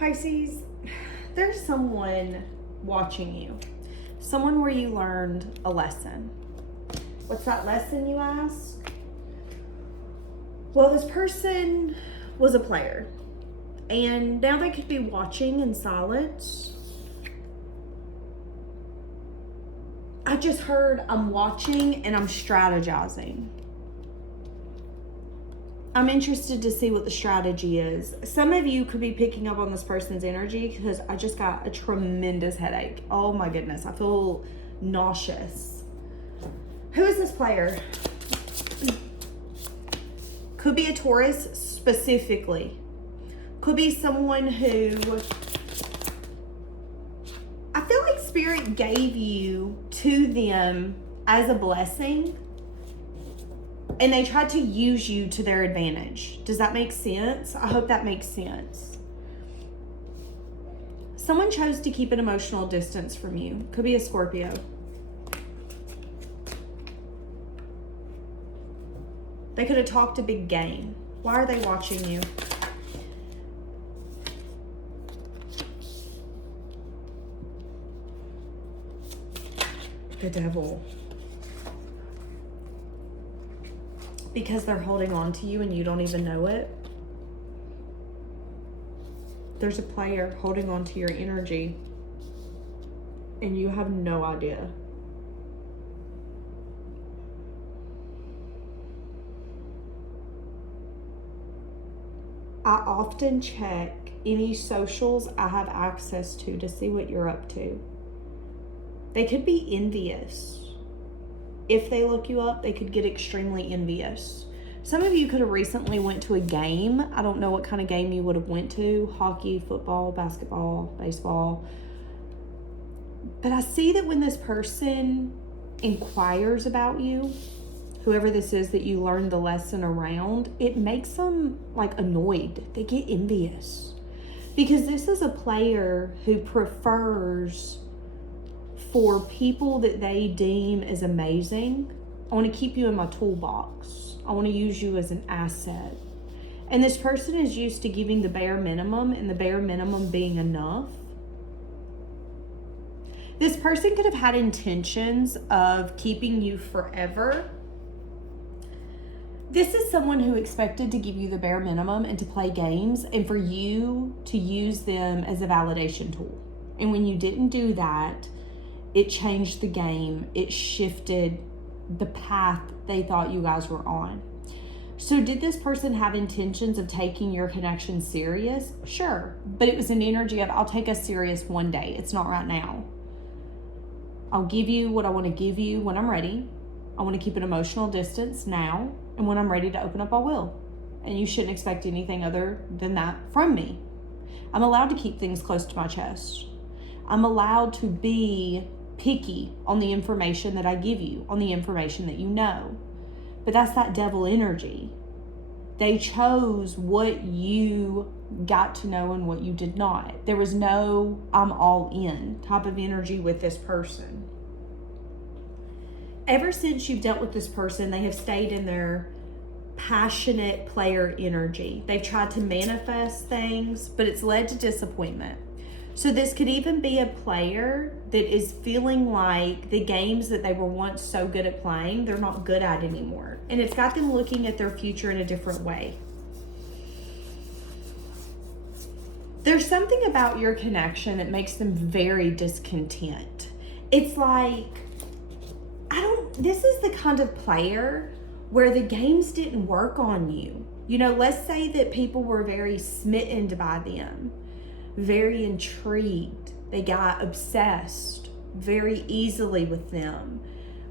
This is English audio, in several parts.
Pisces, there's someone watching you. Someone where you learned a lesson. What's that lesson, you ask? Well, this person was a player. And now they could be watching in silence. I just heard I'm watching and I'm strategizing. I'm interested to see what the strategy is. Some of you could be picking up on this person's energy because I just got a tremendous headache. Oh my goodness, I feel nauseous. Who is this player? Could be a Taurus specifically. Could be someone who I feel like Spirit gave you to them as a blessing. And they tried to use you to their advantage. Does that make sense? I hope that makes sense. Someone chose to keep an emotional distance from you. Could be a Scorpio. They could have talked a big game. Why are they watching you? The Devil. Because they're holding on to you and you don't even know it. There's a player holding on to your energy and you have no idea. I often check any socials I have access to see what you're up to. They could be envious. If they look you up, they could get extremely envious. Some of you could have recently went to a game. I don't know what kind of game you would have went to. Hockey, football, basketball, baseball. But I see that when this person inquires about you, whoever this is that you learned the lesson around, it makes them like annoyed. They get envious. Because this is a player who prefers for people that they deem as amazing. I want to keep you in my toolbox. I want to use you as an asset. And this person is used to giving the bare minimum and the bare minimum being enough. This person could have had intentions of keeping you forever. This is someone who expected to give you the bare minimum and to play games and for you to use them as a validation tool. And when you didn't do that, it changed the game. It shifted the path they thought you guys were on. So did this person have intentions of taking your connection serious? Sure. But it was an energy of, I'll take us serious one day. It's not right now. I'll give you what I want to give you when I'm ready. I want to keep an emotional distance now. And when I'm ready to open up, I will. And you shouldn't expect anything other than that from me. I'm allowed to keep things close to my chest. I'm allowed to be picky on the information that I give you, on the information that you know. But that's that devil energy. They chose what you got to know and what you did not. There was no I'm all in type of energy with this person. Ever since you've dealt with this person, they have stayed in their passionate player energy. They've tried to manifest things, but it's led to disappointment. So this could even be a player that is feeling like the games that they were once so good at playing, they're not good at anymore. And it's got them looking at their future in a different way. There's something about your connection that makes them very discontent. It's like, this is the kind of player where the games didn't work on you. You know, let's say that people were very smitten by them. Very intrigued. They got obsessed very easily with them.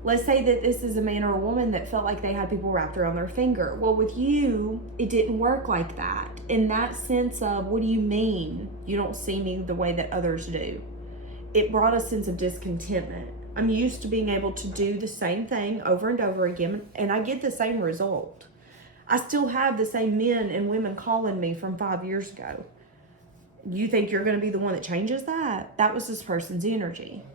Let's say that this is a man or a woman that felt like they had people wrapped around their finger. Well, with you, it didn't work like that. In that sense of, what do you mean you don't see me the way that others do? It brought a sense of discontentment. I'm used to being able to do the same thing over and over again, and I get the same result. I still have the same men and women calling me from 5 years ago. You think you're going to be the one that changes that? That was this person's energy.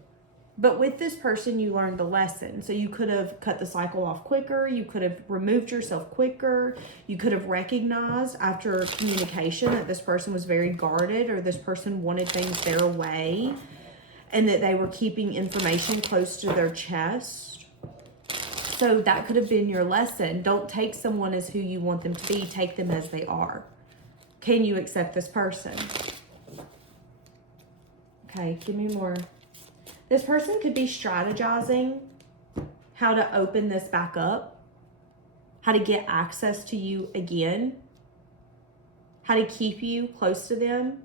But with this person, you learned the lesson. So you could have cut the cycle off quicker. You could have removed yourself quicker. You could have recognized after communication that this person was very guarded, or this person wanted things their way, and that they were keeping information close to their chest. So that could have been your lesson. Don't take someone as who you want them to be. Take them as they are. Can you accept this person? Okay, give me more. This person could be strategizing how to open this back up, how to get access to you again, how to keep you close to them.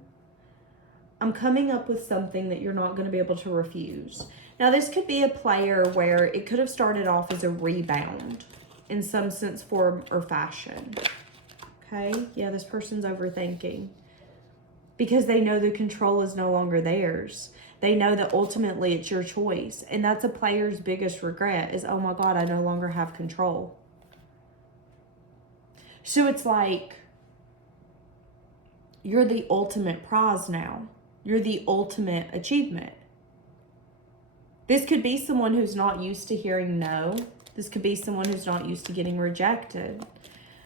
I'm coming up with something that you're not going to be able to refuse. Now, this could be a player where it could have started off as a rebound in some sense, form, or fashion. Okay? Yeah, this person's overthinking because they know the control is no longer theirs. They know that ultimately it's your choice. And that's a player's biggest regret is, oh my God, I no longer have control. So it's like you're the ultimate prize now. You're the ultimate achievement. This could be someone who's not used to hearing no. This could be someone who's not used to getting rejected.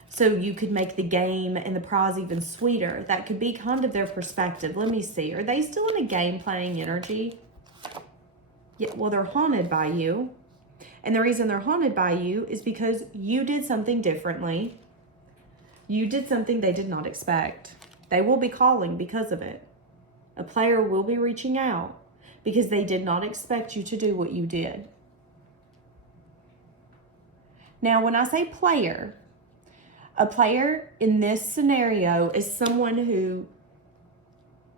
So you could make the game and the prize even sweeter. That could be kind of their perspective. Let me see. Are they still in a game playing energy? Yeah, well, they're haunted by you. And the reason they're haunted by you is because you did something differently. You did something they did not expect. They will be calling because of it. A player will be reaching out because they did not expect you to do what you did. Now, when I say player, a player in this scenario is someone who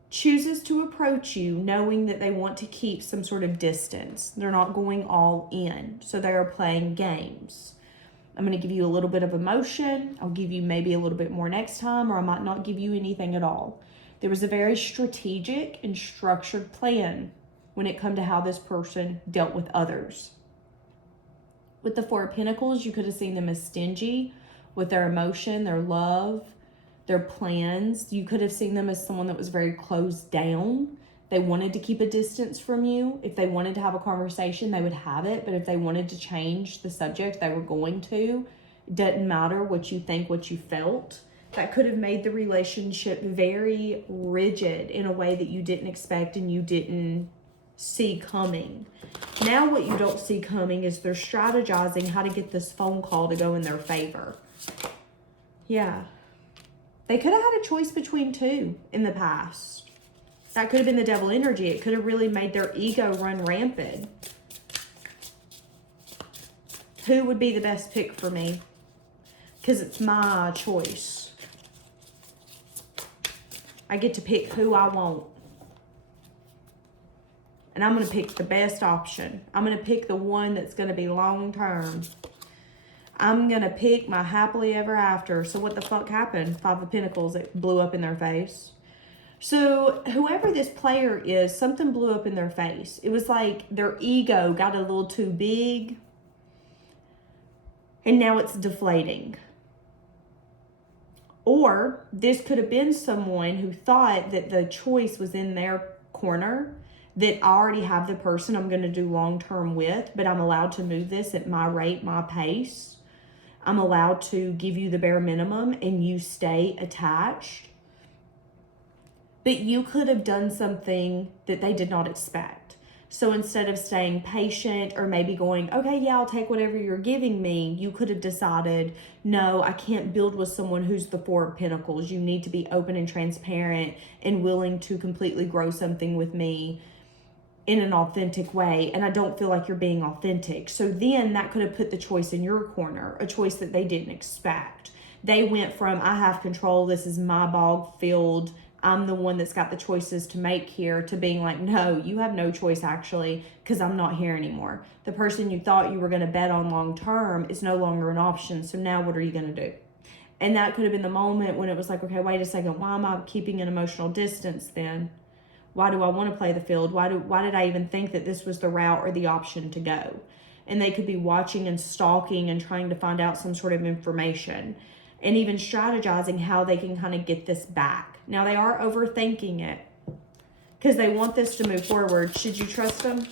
chooses to approach you knowing that they want to keep some sort of distance. They're not going all in. So they are playing games. I'm going to give you a little bit of emotion. I'll give you maybe a little bit more next time, or I might not give you anything at all. There was a very strategic and structured plan when it come to how this person dealt with others. With the Four of Pentacles, you could have seen them as stingy with their emotion, their love, their plans. You could have seen them as someone that was very closed down. They wanted to keep a distance from you. If they wanted to have a conversation, they would have it. But if they wanted to change the subject, they were going to. It doesn't matter what you think, what you felt. That could have made the relationship very rigid in a way that you didn't expect and you didn't see coming. Now what you don't see coming is they're strategizing how to get this phone call to go in their favor. Yeah. They could have had a choice between two in the past. That could have been the devil energy. It could have really made their ego run rampant. Who would be the best pick for me? Because it's my choice. I get to pick who I want. And I'm going to pick the best option. I'm going to pick the one that's going to be long term. I'm going to pick my happily ever after. So what the fuck happened? Five of Pentacles, it blew up in their face. So whoever this player is, something blew up in their face. It was like their ego got a little too big. And now it's deflating. Or this could have been someone who thought that the choice was in their corner, that I already have the person I'm going to do long term with, but I'm allowed to move this at my rate, my pace. I'm allowed to give you the bare minimum and you stay attached. But you could have done something that they did not expect. So instead of staying patient or maybe going, okay, yeah, I'll take whatever you're giving me, you could have decided, no, I can't build with someone who's the Four of Pentacles. You need to be open and transparent and willing to completely grow something with me in an authentic way. And I don't feel like you're being authentic. So then that could have put the choice in your corner, a choice that they didn't expect. They went from, I have control, this is my bog field, I'm the one that's got the choices to make here, to being like, no, you have no choice actually, because I'm not here anymore. The person you thought you were going to bet on long term is no longer an option. So now what are you going to do? And that could have been the moment when it was like, okay, wait a second. Why am I keeping an emotional distance then? Why do I want to play the field? Why did I even think that this was the route or the option to go? And they could be watching and stalking and trying to find out some sort of information and even strategizing how they can kind of get this back. Now, they are overthinking it because they want this to move forward. Should you trust them?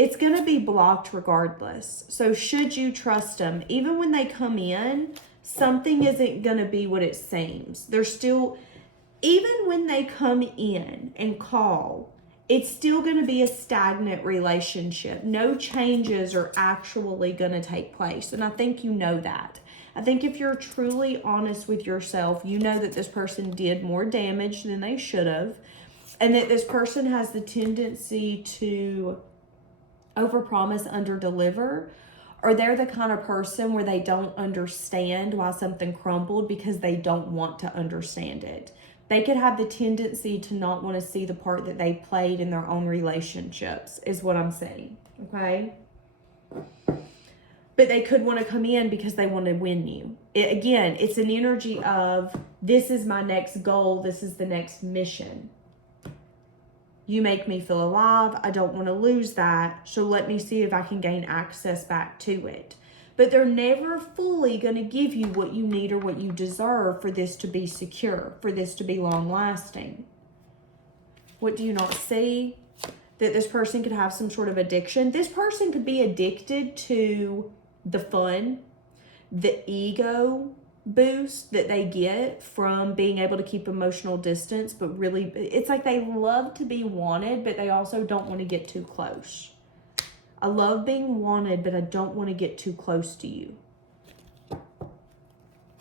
it's going to be blocked regardless. So should you trust them, even when they come in, something isn't going to be what it seems. They're still, even when they come in and call, it's still going to be a stagnant relationship. No changes are actually going to take place. And I think you know that. I think if you're truly honest with yourself, you know that this person did more damage than they should have. And that this person has the tendency to overpromise, underdeliver. Or they're the kind of person where they don't understand why something crumbled because they don't want to understand it. They could have the tendency to not want to see the part that they played in their own relationships, is what I'm saying, okay? But they could want to come in because they want to win you. Again, it's an energy of, this is my next goal, this is the next mission. You make me feel alive, I don't want to lose that, so let me see if I can gain access back to it. But they're never fully going to give you what you need or what you deserve for this to be secure, for this to be long-lasting. What do you not see? That this person could have some sort of addiction. This person could be addicted to the fun, the ego boost that they get from being able to keep emotional distance, but really, it's like they love to be wanted, but they also don't want to get too close. I love being wanted, but I don't want to get too close to you.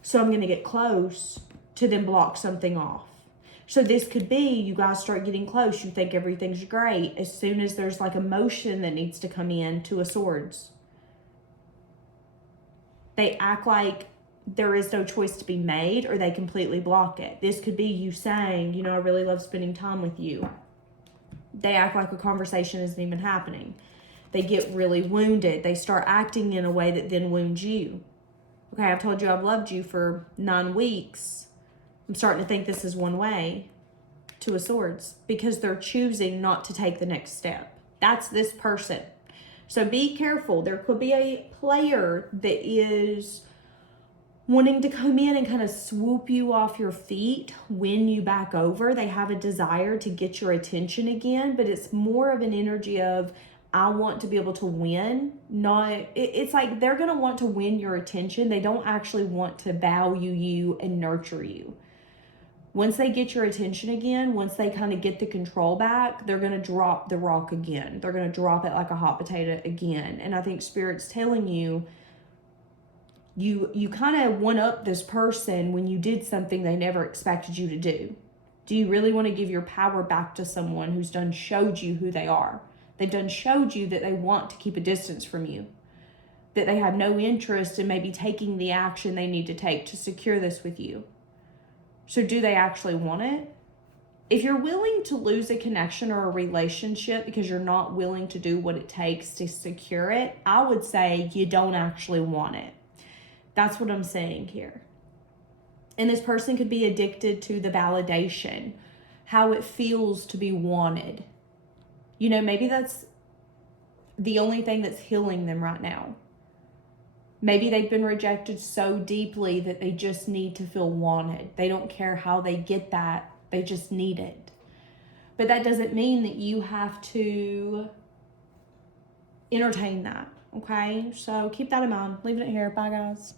So I'm going to get close to then block something off. So this could be, you guys start getting close. You think everything's great. As soon as there's like emotion that needs to come in, Two of Swords. They act like there is no choice to be made, or they completely block it. This could be you saying, you know, I really love spending time with you. They act like a conversation isn't even happening. They get really wounded. They start acting in a way that then wounds you. Okay, I've told you I've loved you for 9 weeks. I'm starting to think this is one way. Two of Swords. Because they're choosing not to take the next step. That's this person. So be careful. There could be a player that is wanting to come in and kind of swoop you off your feet, win you back over. They have a desire to get your attention again, but it's more of an energy of, I want to be able to win. It's like they're going to want to win your attention. They don't actually want to value you and nurture you. Once they get your attention again, once they kind of get the control back, they're going to drop the rock again. They're going to drop it like a hot potato again. And I think Spirit's telling you, you kind of one up this person when you did something they never expected you to do. Do you really want to give your power back to someone who's done showed you who they are? They've done showed you that they want to keep a distance from you, that they have no interest in maybe taking the action they need to take to secure this with you. So do they actually want it? If you're willing to lose a connection or a relationship because you're not willing to do what it takes to secure it, I would say you don't actually want it. That's what I'm saying here. And this person could be addicted to the validation, how it feels to be wanted. You know, maybe that's the only thing that's healing them right now. Maybe they've been rejected so deeply that they just need to feel wanted. They don't care how they get that. They just need it. But that doesn't mean that you have to entertain that, okay? So keep that in mind. Leaving it here. Bye, guys.